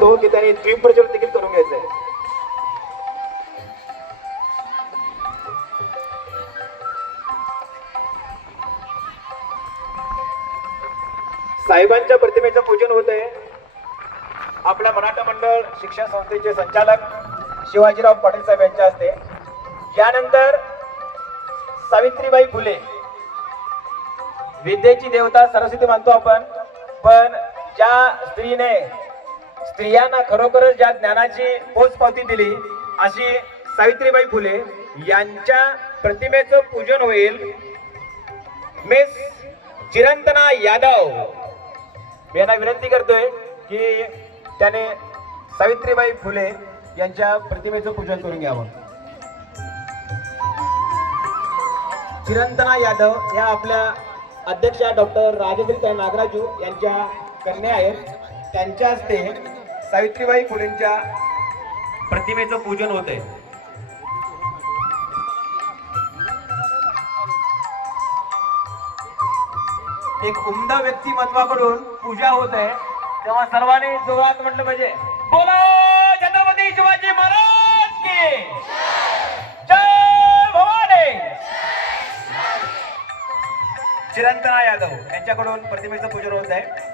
सांगतो की त्यांनी द्वीप प्रज्वलन देखील करून घ्यायचंय. साहेबांच्या प्रतिमेचं पूजन होत आहे. आपल्या मराठा मंडळ शिक्षण संस्थेचे संचालक शिवाजीराव पाटील साहेब यांच्या हस्ते. यानंतर सावित्रीबाई फुले, विद्येची देवता सरस्वती मानतो आपण, पण ज्या स्त्रियांना खरोखरच ज्या ज्ञानाची पोचपावती दिली अशी सावित्रीबाई फुले यांच्या प्रतिमेचं पूजन होईल. मिस चिरंतना यादव यांना विनंती करतोय की त्याने सावित्रीबाई फुले यांच्या प्रतिमेचं पूजन करून घ्यावं. चिरंतना यादव या आपल्या अध्यक्षा डॉक्टर राजश्री नागराजू यांच्या कन्या आहेत. त्यांच्या हस्ते सावित्रीबाई फुलेंच्या प्रतिमेचं पूजन होत आहे. एक उमदा व्यक्तिमत्वाकडून पूजा होत आहे, तेव्हा सर्वांनी जोरात म्हटलं पाहिजे, बोला छत्रपती शिवाजी महाराज की जय भवानी. चिरंतना यादव यांच्याकडून प्रतिमेचं पूजन होत आहे.